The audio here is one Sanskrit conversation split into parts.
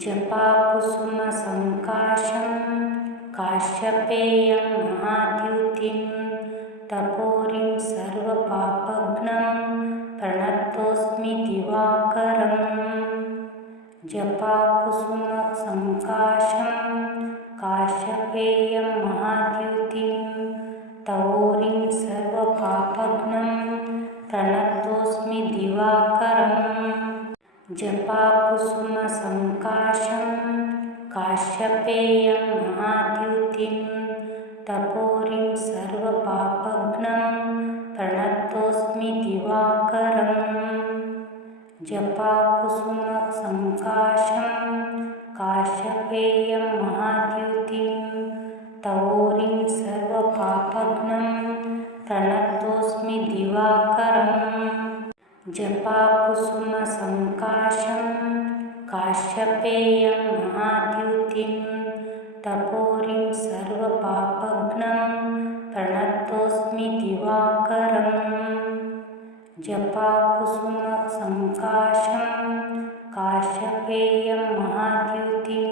जपाकुसुमसङ्काशं काश्यपेयं महाद्युतिं तपोरिं सर्वपापघ्नं प्रणतोऽस्मि दिवाकरम्। जपाकुसुमसङ्काशं काश्यपेयं महाद्युतिं तपोरिं सर्वपापघ्नं प्रणतोऽस्मि दिवाकरम्। जपाकुसुमसङ्काशं काश्यपेयं महाद्युतिं तपोरिं सर्वपापघ्नं प्रणतोऽस्मि दिवाकरम्। जपाकुसुमसङ्काशं काश्यपेयं महाद्युतिं तपोरिं सर्वपापघ्नं प्रणतोऽस्मि दिवाकरम्। जपाकुसुमसङ्काशं काश्यपेयं महाद्युतिं तपोरिं सर्वपापघ्नं प्रणतोऽस्मि दिवाकरम्। जपाकुसुमसङ्काशं काश्यपेयं महाद्युतिं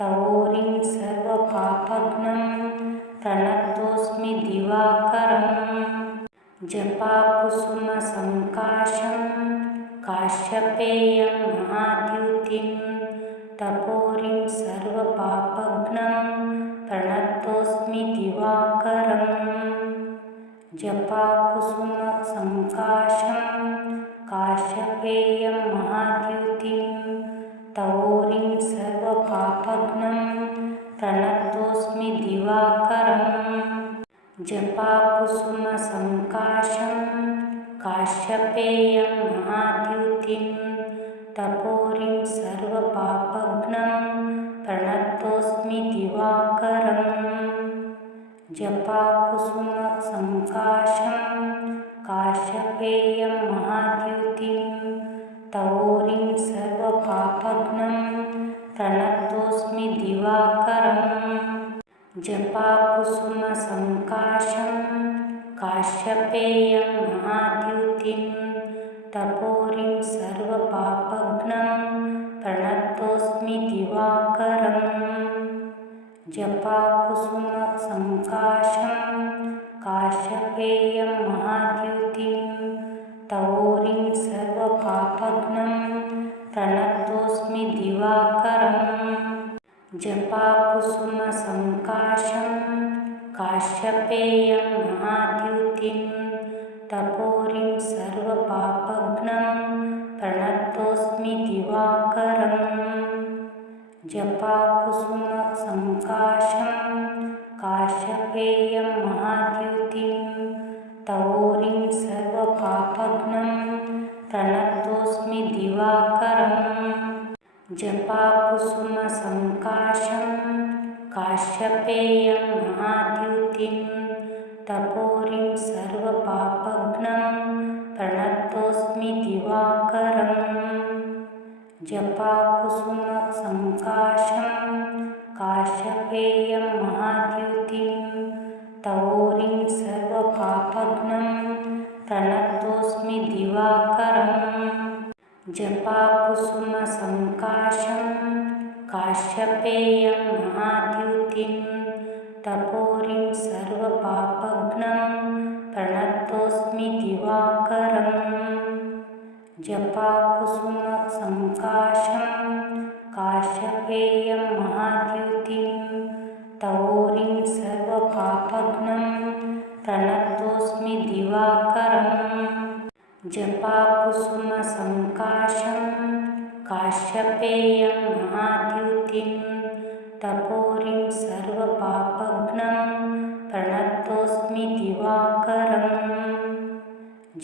तपोरिं सर्वपापघ्नं प्रणतोऽस्मि दिवाकरम्। जपाकुसुमसङ्काशं काश्यपेयं महाद्युतिं तपोरिं सर्वपापघ्नं प्रणतोऽस्मि दिवाकरम्। जपाकुसुमसङ्काशं काश्यपेयं महाद्युतिं तपोरिं सर्वपापघ्नं प्रणतोऽस्मि दिवाकरम्। जपाकुसुमसङ्काशं काश्यपेयं महाद्युतिं तपोरिं सर्वपापघ्नं प्रणतोऽस्मि दिवाकरम्। जपाकुसुमसङ्काशं काश्यपेयं महाद्युतिं तपोरिं सर्वपापघ्नं प्रणतोऽस्मि दिवाकरम्। जपाकुसुमसङ्काशं काश्यपेयं महाद्युतिं तपोरिं सर्वपापघ्नं प्रणतोऽस्मि दिवाकरम्। जपाकुसुमसङ्काशं काश्यपेयं महाद्युतिं तपोरिं सर्वपापघ्नं प्रणतोऽस्मि दिवाकरम्। जपाकुसुमसङ्काशं काश्यपेयं महाद्युतिं तपोरिं सर्वपापघ्नं प्रणतोऽस्मि दिवाकरम्। जपाकुसुमसङ्काशं काश्यपेयं महाद्युतिं तपोरिं सर्वपापघ्नं प्रणतोऽस्मि दिवाकरम्। जपाकुसुमसङ्काशं काश्यपेयं महाद्युतिं तपोरिं सर्वपापघ्नं प्रणतोऽस्मि दिवाकरम्। जपाकुसुमसङ्काशं काश्यपेयं महाद्युतिं तपोरिं सर्वपापघ्नं प्रणतोऽस्मि दिवाकरम्। जपाकुसुमसङ्काशं काश्यपेयं महाद्युतिं तपोरिं सर्वपापघ्नं प्रणतोऽस्मि दिवाकरम्। जपाकुसुमसङ्काशं काश्यपेयं महाद्युतिं तपोरिं सर्वपापघ्नं प्रणतोऽस्मि दिवाकरम्। जपाकुसुमसङ्काशं काश्यपेयं महाद्युतिं तपोरिं सर्वपापघ्नं प्रणतोऽस्मि दिवाकरम्।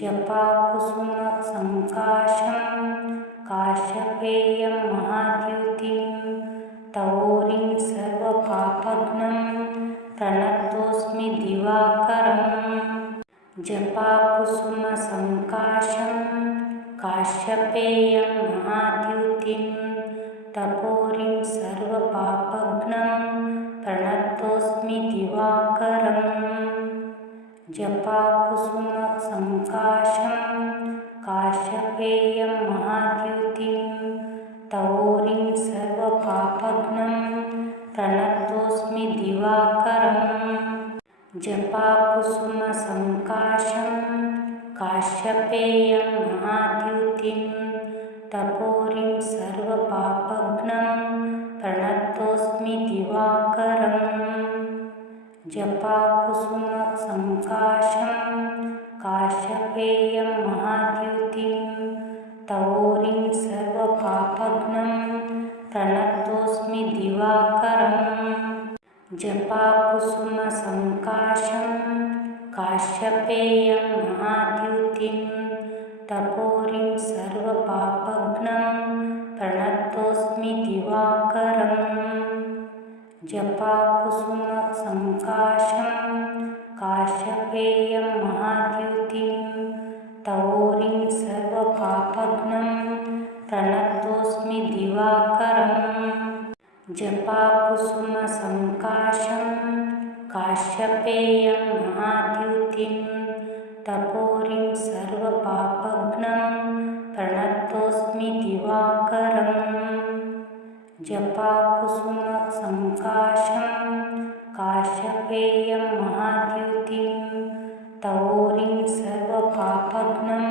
जपाकुसुमसङ्काशं काश्यपेयं महाद्युतिं तपोरिं सर्वपापघ्नं प्रणतोऽस्मि दिवाकरम्। जपाकुसुमसङ्काशं काश्यपेयं महाद्युतिं तपोरिं सर्वपापघ्नं प्रणतोऽस्मि दिवाकरम्। जपाकुसुमसङ्काशं काश्यपेयं महाद्युतिं तपोरिं सर्वपापघ्नं प्रणतोऽस्मि दिवाकरम् जपाकुसुमसङ्काशं काश्यपेयं महाद्युतिं तपोरिं सर्वपापघ्नं प्रणतोऽस्मि दिवाकरम् जपाकुसुमसङ्काशं काश्यपेयं महाद्युतिं तपोरिं सर्वपापघ्नं प्रणतोऽस्मि दिवाकरम् जपाकुसुमसङ्काशं काश्यपेयं महाद्युतिं तपोरिं सर्वपापघ्नं प्रणतोऽस्मि दिवाकरम् जपाकुसुमसङ्काशं काश्यपेयं महाद्युतिं तपोरिं सर्वपापघ्नं प्रणतोऽस्मि दिवाकरम् जपाकुसुमसङ्काशं काश्यपेयं महाद्युतिं तपोरिं सर्वपापघ्नं प्रणतोऽस्मि दिवाकरम् जपाकुसुमसङ्काशं काश्यपेयं महाद्युतिं तपोरिं सर्वपापघ्नं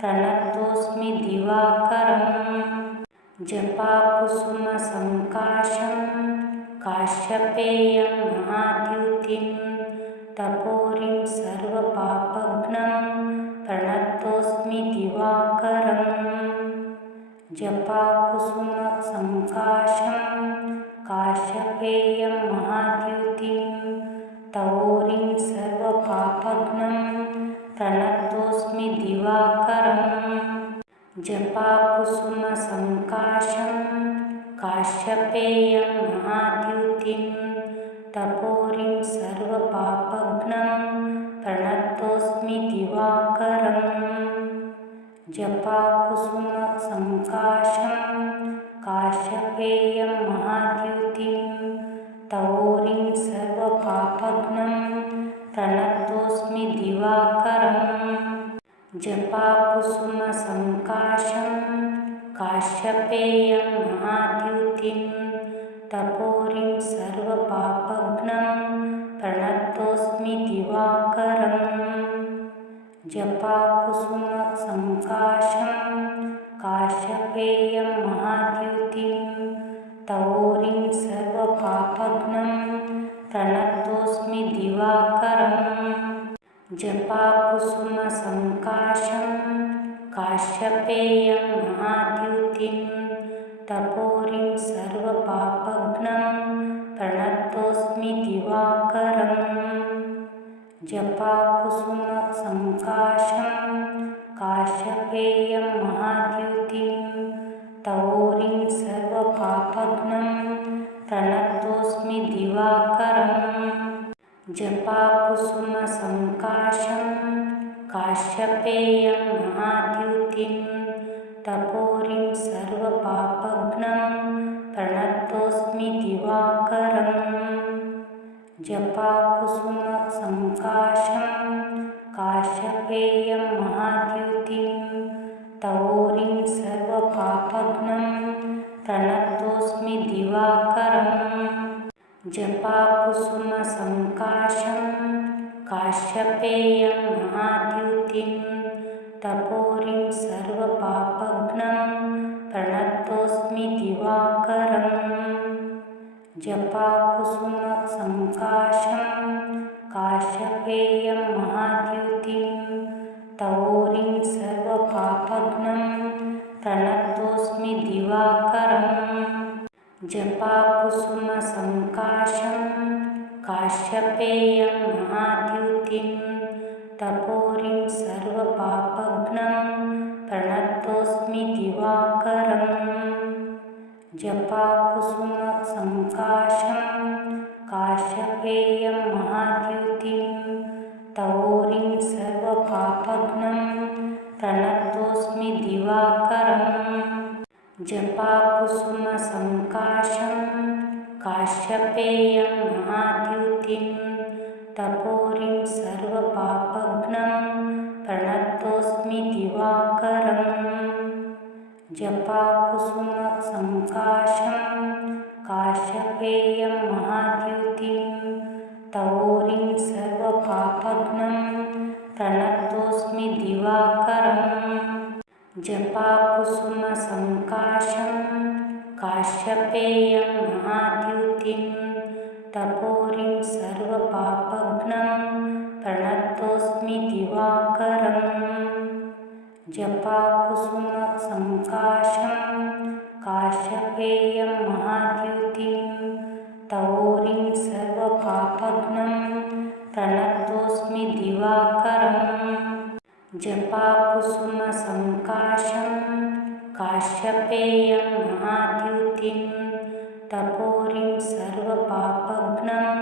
प्रणतोऽस्मि दिवाकरम् जपाकुसुमसङ्काशं काश्यपेयं महाद्युतिं तपोरिं सर्वपापघ्नं प्रणतोऽस्मि दिवाकरम् जपाकुसुमसङ्काशं काश्यपेयं महाद्युतिं तपोरिं सर्वपापघ्नं प्रणतोऽस्मि दिवाकरम् जपाकुसुमसङ्काशं काश्यपेयं महाद्युतिं तपोरिं सर्वपापघ्नं प्रणतोऽस्मि दिवाकरम् जपाकुसुमसङ्काशं काश्यपेयं महाद्युतिं तपोरिं सर्वपापघ्नं प्रणतोऽस्मि दिवाकरम् जपाकुसुमसङ्काशं काश्यपेयं महाद्युतिं तपोरिं सर्वपापघ्नं प्रणतोऽस्मि दिवाकरम् जपाकुसुमसङ्काशं काश्यपेयं महाद्युतिं तपोरिं सर्वपापघ्नं प्रणतोऽस्मि दिवाकरम् जपाकुसुमसङ्काशं काश्यपेयं महाद्युतिं तपोरिं सर्वपापघ्नं प्रणतोऽस्मि दिवाकरम् जपाकुसुमसङ्काशं काश्यपेयं महाद्युतिं तपोरिं सर्वपापघ्नं प्रणतोऽस्मि दिवाकरम् जपाकुसुमसङ्काशं काश्यपेयं महाद्युतिं तपोरिं सर्वपापघ्नं प्रणतोऽस्मि दिवाकरम् जपाकुसुमसङ्काशं काश्यपेयं महाद्युतिं तपोरिं सर्वपापघ्नं प्रणतोऽस्मि दिवाकरम् जपाकुसुमसङ्काशं काश्यपेयं महाद्युतिं तपोरिं सर्वपापघ्नं प्रणतोऽस्मि दिवाकरम् जपाकुसुमसङ्काशं काश्यपेयं महाद्युतिं तपोरिं सर्वपापघ्नं प्रणतोऽस्मि दिवाकरम् जपाकुसुमसङ्काशं काश्यपेयं महाद्युतिं तपोरिं सर्वपापघ्नं प्रणतोऽस्मि दिवाकरम् जपाकुसुमसङ्काशं काश्यपेयं महाद्युतिं तपोरिं सर्वपापघ्नं प्रणतोऽस्मि दिवाकरम् जपाकुसुमसङ्काशं काश्यपेयं महाद्युतिं तपोरिं सर्वपापघ्नं प्रणतोऽस्मि दिवाकरम् जपाकुसुमसङ्काशं काश्यपेयं महाद्युतिं तवोरिं सर्वपापघ्नं प्रणतोऽस्मि दिवाकरम् जपाकुसुमसङ्काशं काश्यपेयं महाद्युतिं तपोरिं सर्वपापघ्नं प्रणतोऽस्मि दिवाकरम् जपाकुसुमसङ्काशं काश्यपेयं महाद्युतिं तवोरिं सर्वपापघ्नं प्रणतोऽस्मि दिवाकरम् जपाकुसुमसङ्काशं काश्यपेयं महाद्युतिं तपोरिं सर्वपापघ्नं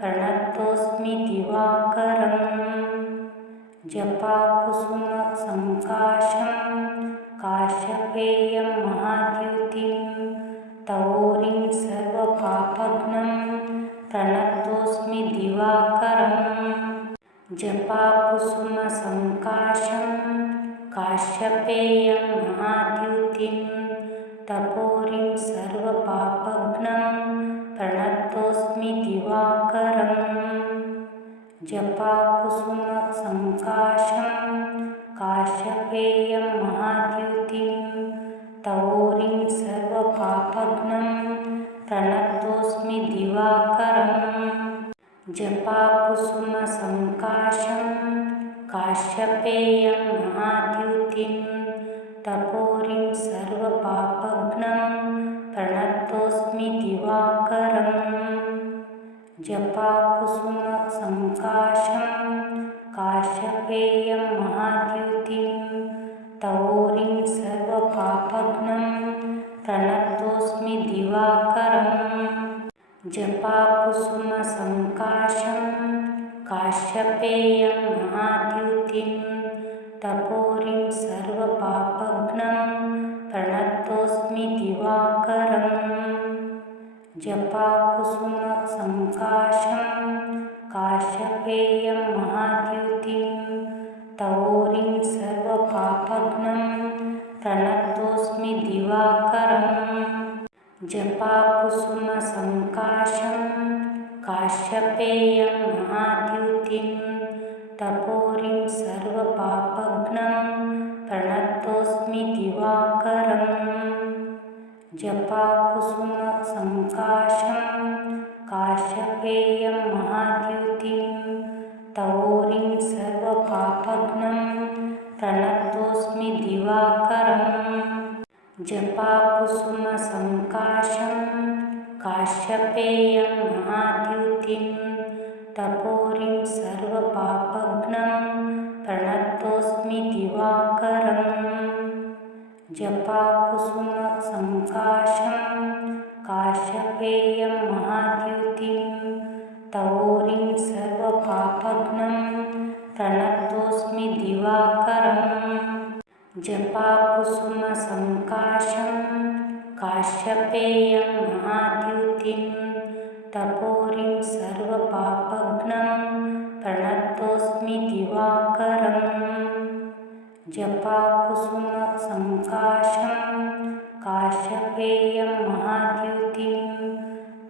प्रणतोऽस्मि दिवाकरम् जपाकुसुमसङ्काशं काश्यपेयं महाद्युतिं तवोरिं सर्वपापघ्नं प्रणतोऽस्मि दिवाकरम् जपाकुसुमसङ्काशं काश्यपेयं महाद्युतिं तपोरिं सर्वपापघ्नं प्रणतोऽस्मि दिवाकरम् जपाकुसुमसङ्काशं काश्यपेयं महाद्युतिं तवोरिं सर्वपापघ्नं प्रणतोऽस्मि दिवाकरम् जपाकुसुमसङ्काशं काश्यपेयं महाद्युतिं तपोरिं सर्वपापघ्नं प्रणतोऽस्मि दिवाकरम् जपाकुसुमसङ्काशं काश्यपेयं महाद्युतिं तवोरिं सर्वपापघ्नं प्रणतोऽस्मि दिवाकरम् जपाकुसुमसङ्काशं काश्यपेयं महाद्युतिं तपोरिं सर्वपापघ्नं प्रणतोऽस्मि दिवाकरम् जपाकुसुमसङ्काशं काश्यपेयं महाद्युतिं तवोरिं सर्वपापघ्नं प्रणतोऽस्मि दिवाकरम् जपाकुसुमसङ्काशं काश्यपेयं महाद्युतिं तपोरिं सर्वपापघ्नं प्रणतोऽस्मि दिवाकरम् जपाकुसुमसङ्काशं काश्यपेयं महाद्युतिं तवोरिं सर्वपापघ्नं प्रणतोऽस्मि दिवाकरम् जपाकुसुमसङ्काशं काश्यपेयं महाद्युतिं तपोरिं सर्वपापघ्नं प्रणतोऽस्मि दिवाकरम् जपाकुसुमसङ्काशं काश्यपेयं महाद्युतिं तवोरिं सर्वपापघ्नं प्रणतोऽस्मि दिवाकरम् जपाकुसुमसङ्काशं काश्यपेयं महाद्युतिं तपोरिं सर्वपापघ्नं प्रणतोऽस्मि दिवाकरम् जपाकुसुमसङ्काशं काश्यपेयं महाद्युतिं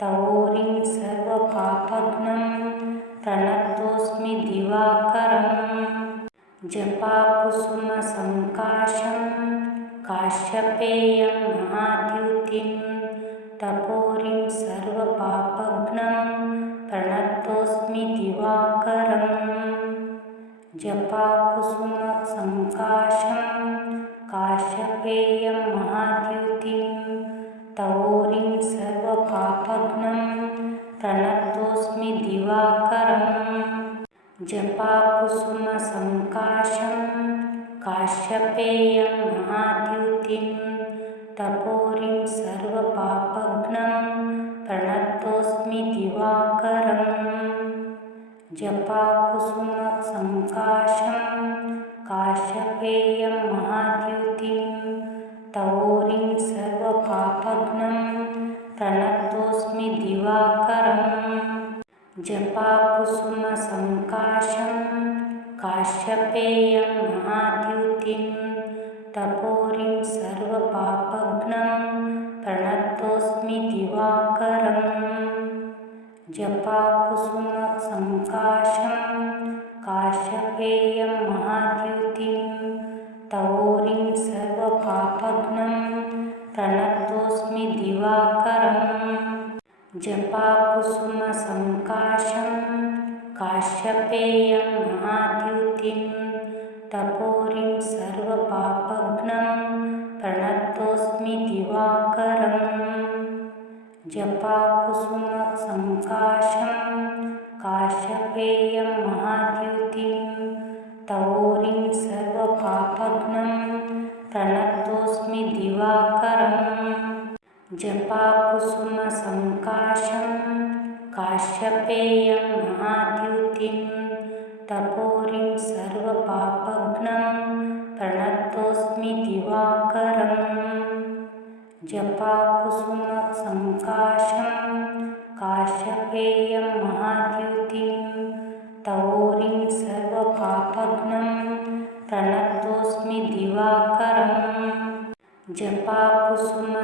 तवोरिं सर्वपापघ्नं प्रणतोऽस्मि दिवाकरम् जपाकुसुमसङ्काशं काश्यपेयं महाद्युतिं तपोरिं सर्वपापघ्नं प्रणतोऽस्मि दिवाकरम् जपाकुसुमसङ्काशं काश्यपेयं महाद्युतिं तवोरिं सर्वपापघ्नं प्रणतोऽस्मि दिवाकरम् जपाकुसुमसङ्काशं काश्यपेयं महाद्युतिं तपोरिं सर्वपापघ्नं प्रणतोऽस्मि दिवाकरम् जपाकुसुमसङ्काशं काश्यपेयं महाद्युतिं तवोरिं सर्वपापघ्नं प्रणतोऽस्मि दिवाकरम् जपाकुसुमसङ्काशं काश्यपेयं महाद्युतिं तपोरिं सर्व सर्वपापघ्नं प्रणतोऽस्मि दिवाकरम् जपाकुसुमसङ्काशं काश्यपेयं महाद्युतिं तवोरिं सर्वपापघ्नं प्रणतोऽस्मि दिवाकरम् जपाकुसुमसङ्काशं काश्यपेयं महाद्युतिं तपोरिं सर्वपापघ्नं प्रणतोऽस्मि दिवाकरम् जपाकुसुमसङ्काशं काश्यपेयं महाद्युतिं तवोरिं सर्वपापघ्नं प्रणतोऽस्मि दिवाकरम् जपाकुसुमसङ्काशं काश्यपेयं महाद्युतिं तपोरिं सर्वपापघ्नं प्रणतोऽस्मि दिवाकरम् जपाकुसुमसङ्काशं काश्यपेयं महाद्युतिं तवोरिं सर्वपापघ्नं प्रणतोऽस्मि दिवाकरम् जपाकुसुमसङ्काशं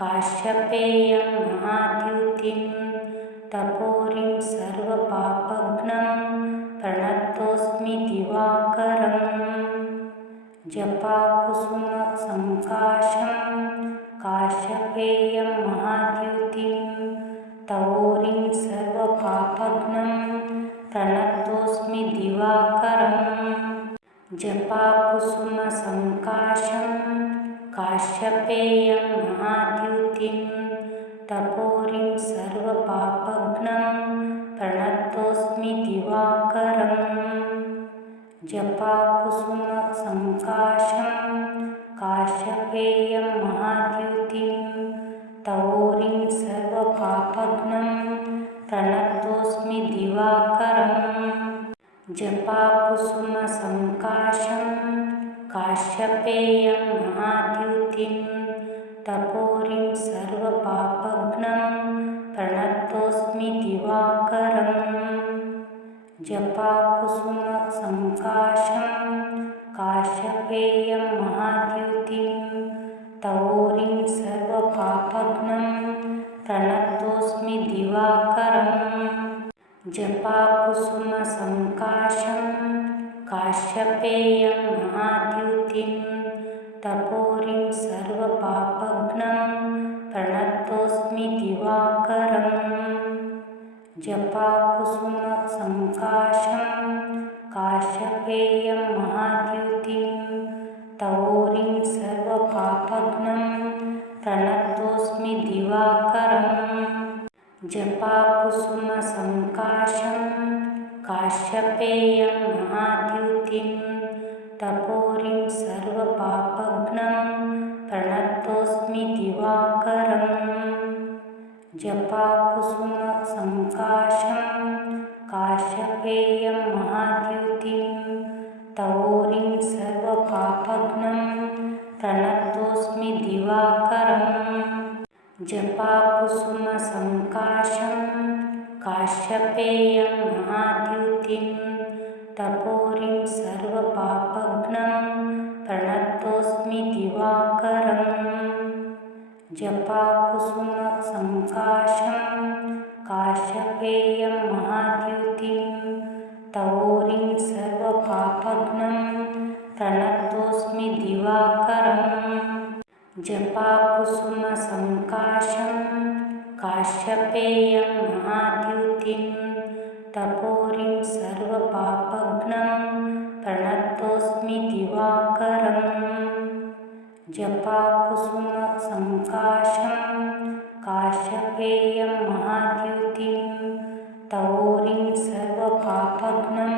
काश्यपेयं महाद्युतिं तपोरिं सर्वपापघ्नं प्रणतोऽस्मि दिवाकरम् जपाकुसुमसङ्काशं काश्यपेयं महाद्युतिं तवोरिं सर्वपापघ्नं प्रणतोऽस्मि दिवाकरम् जपाकुसुमसङ्काशं काश्यपेयं महाद्युतिं तपोरिं सर्वपापघ्नं प्रणतोऽस्मि दिवाकरम् जपाकुसुमसङ्काशं काश्यपेयं महाद्युतिं तवोरिं सर्वपापघ्नं प्रणतोऽस्मि दिवाकरम् जपाकुसुमसङ्काशं काश्यपेयं महाद्युतिं तपोरिं सर्वपापघ्नं प्रणतोऽस्मि दिवाकरम् जपाकुसुमसङ्काशं काश्यपेयं महाद्युतिं तवोरिं सर्वपापघ्नं प्रणतोऽस्मि दिवाकरम् जपाकुसुमसङ्काशं काश्यपेयं महाद्युतिं तपोरिं सर्वपापघ्नं प्रणतोऽस्मि दिवाकरम् जपाकुसुमसङ्काशं काश्यपेयं महाद्युतिं तवोरिं सर्वपापघ्नं प्रणतोऽस्मि दिवाकरम् जपाकुसुमसङ्काशं काश्यपेयं महाद्युतिं तपोरिं सर्वपापघ्नं प्रणतोऽस्मि दिवाकरम् जपाकुसुमसङ्काशं काश्यपेयं महाद्युतिं तवोरिं सर्वपापघ्नं प्रणतोऽस्मि दिवाकरम् जपाकुसुमसङ्काशं काश्यपेयं महाद्युतिं तपोरिं सर्वपापघ्नं प्रणतोऽस्मि दिवाकरम् जपाकुसुमसङ्काशं काश्यपेयं महाद्युतिं तवोरिं सर्वपापघ्नं प्रणतोऽस्मि दिवाकरम् जपाकुसुमसङ्काशं काश्यपेयं महाद्युतिं तपोरिं सर्वपापघ्नं प्रणतोऽस्मि दिवाकरम् जपाकुसुमसङ्काशं काश्यपेयं महाद्युतिं तवोरिं सर्वपापघ्नं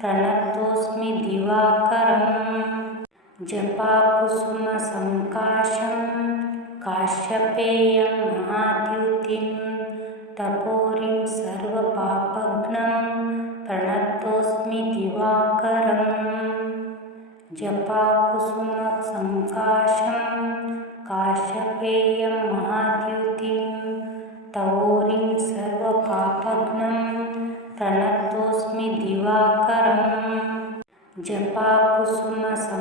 प्रणतोऽस्मि दिवाकरम् जपाकुसुमसङ्काशं काश्यपेयं महाद्युतिं तपोरिं सर्वपापघ्नं प्रणतोऽस्मि दिवाकरम् जपाकुसुमसङ्काशं काश्यपेयं महाद्युतिं तवोरिं सर्वपापघ्नं प्रणतोऽस्मि दिवाकरम् जपाकुसुमसङ्काशं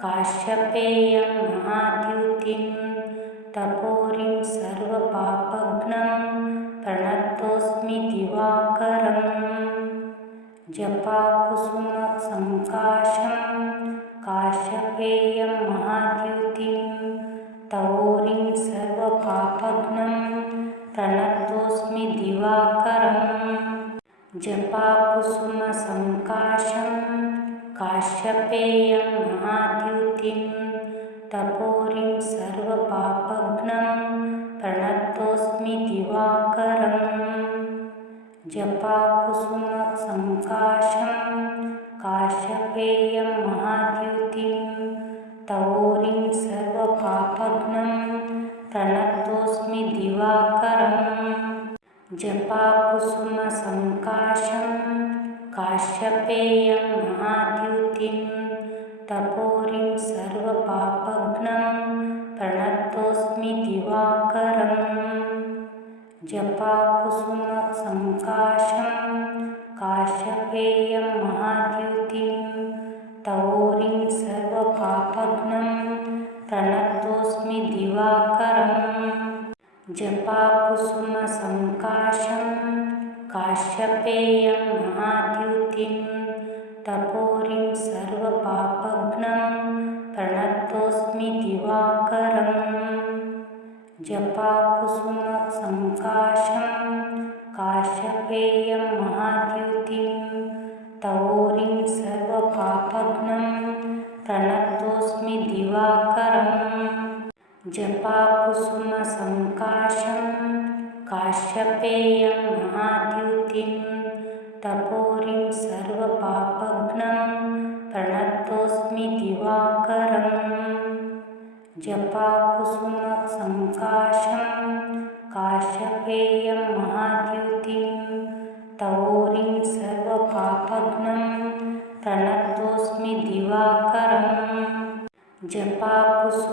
काश्यपेयं महाद्युतिं तपोरिं सर्वपापघ्नं प्रणतोऽस्मि दिवाकरम् जपाकुसुमसङ्काशं काश्यपेयं महाद्युतिं तपोरिं सर्वपापघ्नं प्रणतोऽस्मि दिवाकरम् जपाकुसुमसङ्काशं काश्यपेयं महाद्युतिं तपोरिं सर्वपापघ्नं प्रणतोऽस्मि दिवाकरम् जपाकुसुमसङ्काशं काश्यपेयं महाद्युतिं तपोरिं सर्वपापघ्नं प्रणतोऽस्मि दिवाकरम् जपाकुसुमसङ्काशं काश्यपेयं महाद्युतिं तपोरिं सर्वपापघ्नं प्रणतोऽस्मि दिवाकरम् जपाकुसुमसङ्काशं काश्यपेयं महाद्युतिं तपोरिं सर्वपापघ्नं प्रणतोऽस्मि दिवाकरम् जपाकुसुमसङ्काशं काश्यपेयं महाद्युतिं तपोरिं सर्वपापघ्नं प्रणतोऽस्मि दिवाकरम् जपाकुसुमसङ्काशं काश्यपेयं महाद्युतिं तपोरिं सर्वपापघ्नं प्रणतोऽस्मि दिवाकरम् जपाकुसुमसङ्काशं काश्यपेयं महाद्युतिं तपोरिं सर्वपापघ्नं प्रणतोऽस्मि दिवाकरम् जपाकुसुमसङ्काशं काश्यपेयं महाद्युतिं तपोरिं सर्वपापघ्नं प्रणतोऽस्मि दिवाकरम् जपाकुसुमसङ्काशं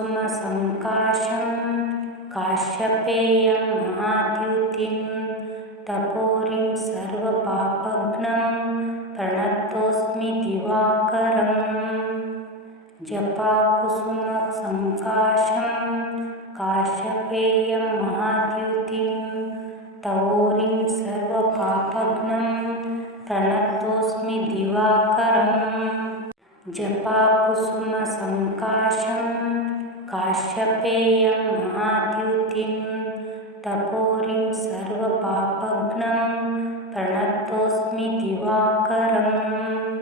काश्यपेयं महाद्युतिं तपोरिं सर्वपापघ्नं प्रणतोऽस्मि दिवाकरम् जपाकुसुमसङ्काशं काश्यपेयं महाद्युतिं तपोरिं सर्वपापघ्नं प्रणतोऽस्मि दिवाकरम् जपाकुसुमसङ्काशं काश्यपेयं महाद्युतिं तपोरिं सर्वपापघ्नं प्रणतोऽस्मि दिवाकरम्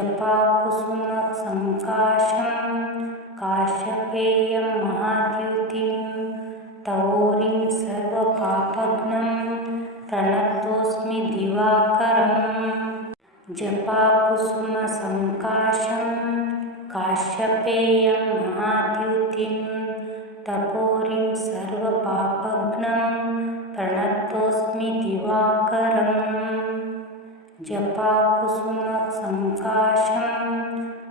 जपाकुसुमसङ्काशं काश्यपेयं महाद्युतिं तपोरिं सर्वपापघ्नं प्रणतोऽस्मि दिवाकरम् जपाकुसुमसङ्काशं काश्यपेयं महाद्युतिं तपोरिं सर्वपापघ्नं प्रणतोऽस्मि दिवाकरम् जपाकुसुमसङ्काशं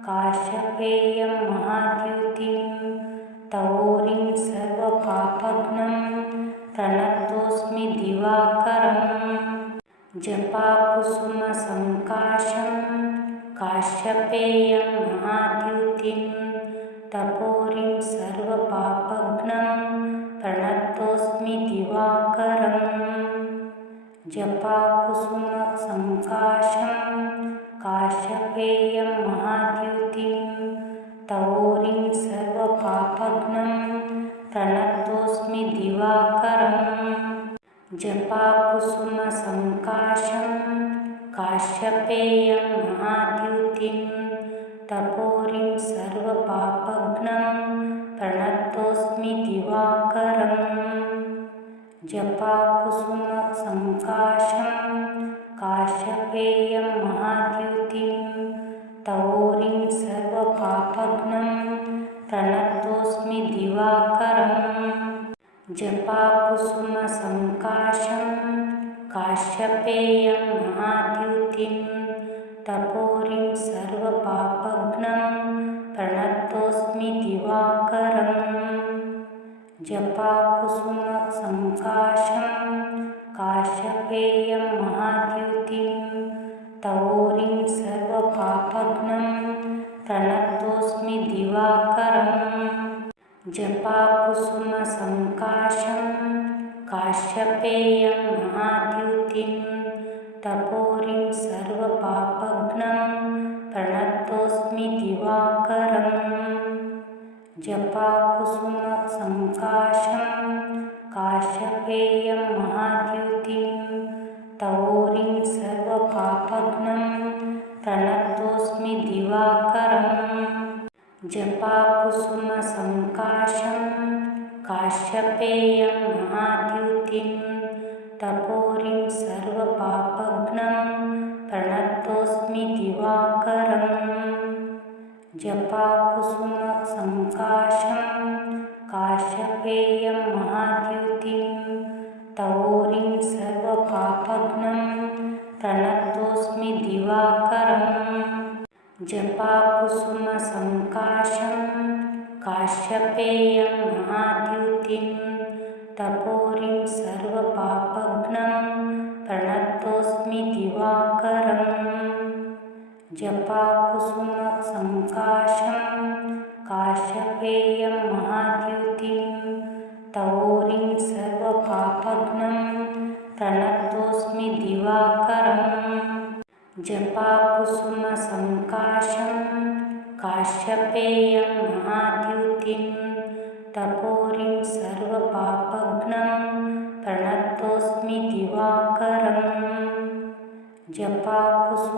काश्यपेयं महाद्युतिं तपोरिं सर्वपापघ्नं प्रणतोऽस्मि दिवाकरम् जपाकुसुमसङ्काशं काश्यपेयं महाद्युतिं तपोरिं सर्वपापघ्नं प्रणतोऽस्मि दिवाकरम् जपाकुसुमसङ्काशं काश्यपेयं महाद्युतिं तपोरिं सर्वपापघ्नं प्रणतोऽस्मि दिवाकरम् जपाकुसुमसङ्काशं काश्यपेयं महाद्युतिं तपोरिं सर्वपापघ्नं प्रणतोऽस्मि दिवाकरम् जपाकुसुमसङ्काशं काश्यपेयं महाद्युतिं तपोरिं सर्वपापघ्नं प्रणतोऽस्मि दिवाकरम् जपाकुसुमसङ्काशं काश्यपेयं महाद्युतिं तपोरिं सर्वपापघ्नं प्रणतोऽस्मि दिवाकरम् जपाकुसुमसङ्काशं काश्यपेयं महाद्युतिं तपोरिं सर्वपापघ्नं प्रणतोऽस्मि दिवाकरम् जपाकुसुमसङ्काशं काश्यपेयं महाद्युतिं तपोरिं सर्वपापघ्नं प्रणतोऽस्मि दिवाकरम् जपाकुसुमसङ्काशं काश्यपेयं महाद्युतिं तपोरिं सर्वपापघ्नं प्रणतोऽस्मि दिवाकरम् जपाकुसुमसङ्काशं काश्यपेयं महाद्युतिं तपोरिं सर्वपापघ्नं प्रणतोऽस्मि दिवाकरम् जपाकुसुमसङ्काशं काश्यपेयं महाद्युतिं तपोरिं सर्वपापघ्नं प्रणतोऽस्मि दिवाकरम् जपाकुसुमसङ्काशं काश्यपेयं महाद्युतिं तपोरिं सर्वपापघ्नं प्रणतोऽस्मि दिवाकरम् जपाकुसुमसङ्काशं काश्यपेयं महाद्युतिं तपोरिं सर्वपापघ्नं प्रणतोऽस्मि दिवाकरम् जपाकुसुमसङ्काशं काश्यपेयं महाद्युतिं तपोरिं सर्वपापघ्नं प्रणतोऽस्मि दिवाकरम् जपाकुसुमसङ्काशं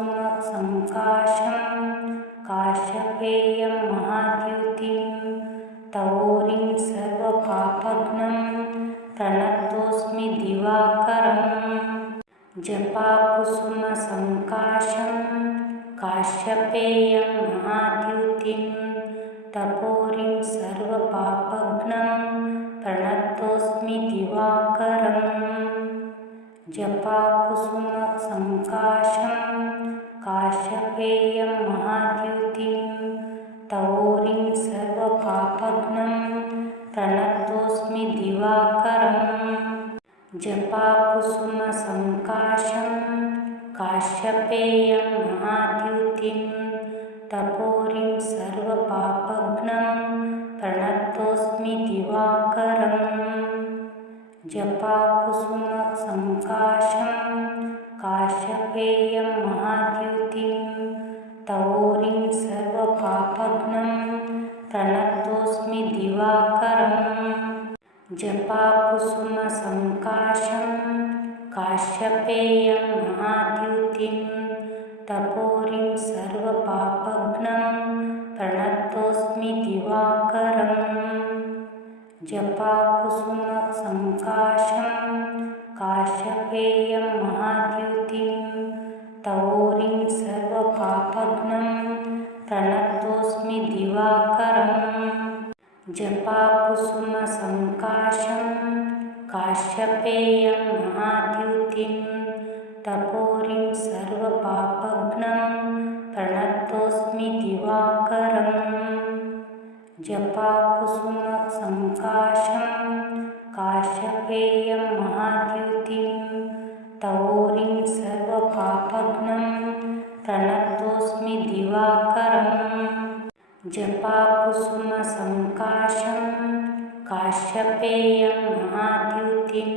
काश्यपेयं महाद्युतिं तपोरिं सर्वपापघ्नं प्रणतोऽस्मि दिवाकरम् जपाकुसुमसङ्काशं काश्यपेयं महाद्युतिं तपोरिं सर्वपापघ्नं प्रणतोऽस्मि दिवाकरम् जपाकुसुमसङ्काशं काश्यपेयं महाद्युतिं तपोरिं सर्वपापघ्नं प्रणतोऽस्मि दिवाकरम् जपाकुसुमसङ्काशं काश्यपेयं महाद्युतिं तपोरिं सर्वपापघ्नं प्रणतोऽस्मि दिवाकरम् जपाकुसुमसङ्काशं काश्यपेयं महाद्युतिं तपोरिं सर्वपापघ्नं प्रणतोऽस्मि दिवाकरम् जपाकुसुमसङ्काशं काश्यपेयं महाद्युतिं तपोरिं सर्वपापघ्नं प्रणतोऽस्मि दिवाकरम् जपाकुसुमसङ्काशं काश्यपेयं महाद्युतिं तपोरिं सर्वपापघ्नं प्रणतोऽस्मि दिवाकरम् जपाकुसुमसङ्काशं काश्यपेयं महाद्युतिं तपोरिं सर्वपापघ्नं प्रणतोऽस्मि दिवाकरम् जपाकुसुमसङ्काशं काश्यपेयं महाद्युतिं तपोरिं सर्वपापघ्नं प्रणतोऽस्मि दिवाकरम् जपाकुसुमसङ्काशं काश्यपेयं महाद्युतिं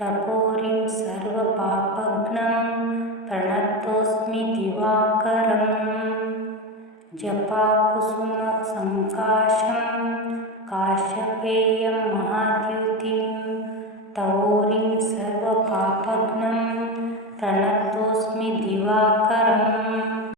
तपोरिं सर्वपापघ्नं प्रणतोऽस्मि दिवाकरम् जपाकुसुमसङ्काशं काश्यपेयं महाद्युतिं तपोरिं सर्वपापघ्नं प्रणतोऽस्मि दिवाकरम्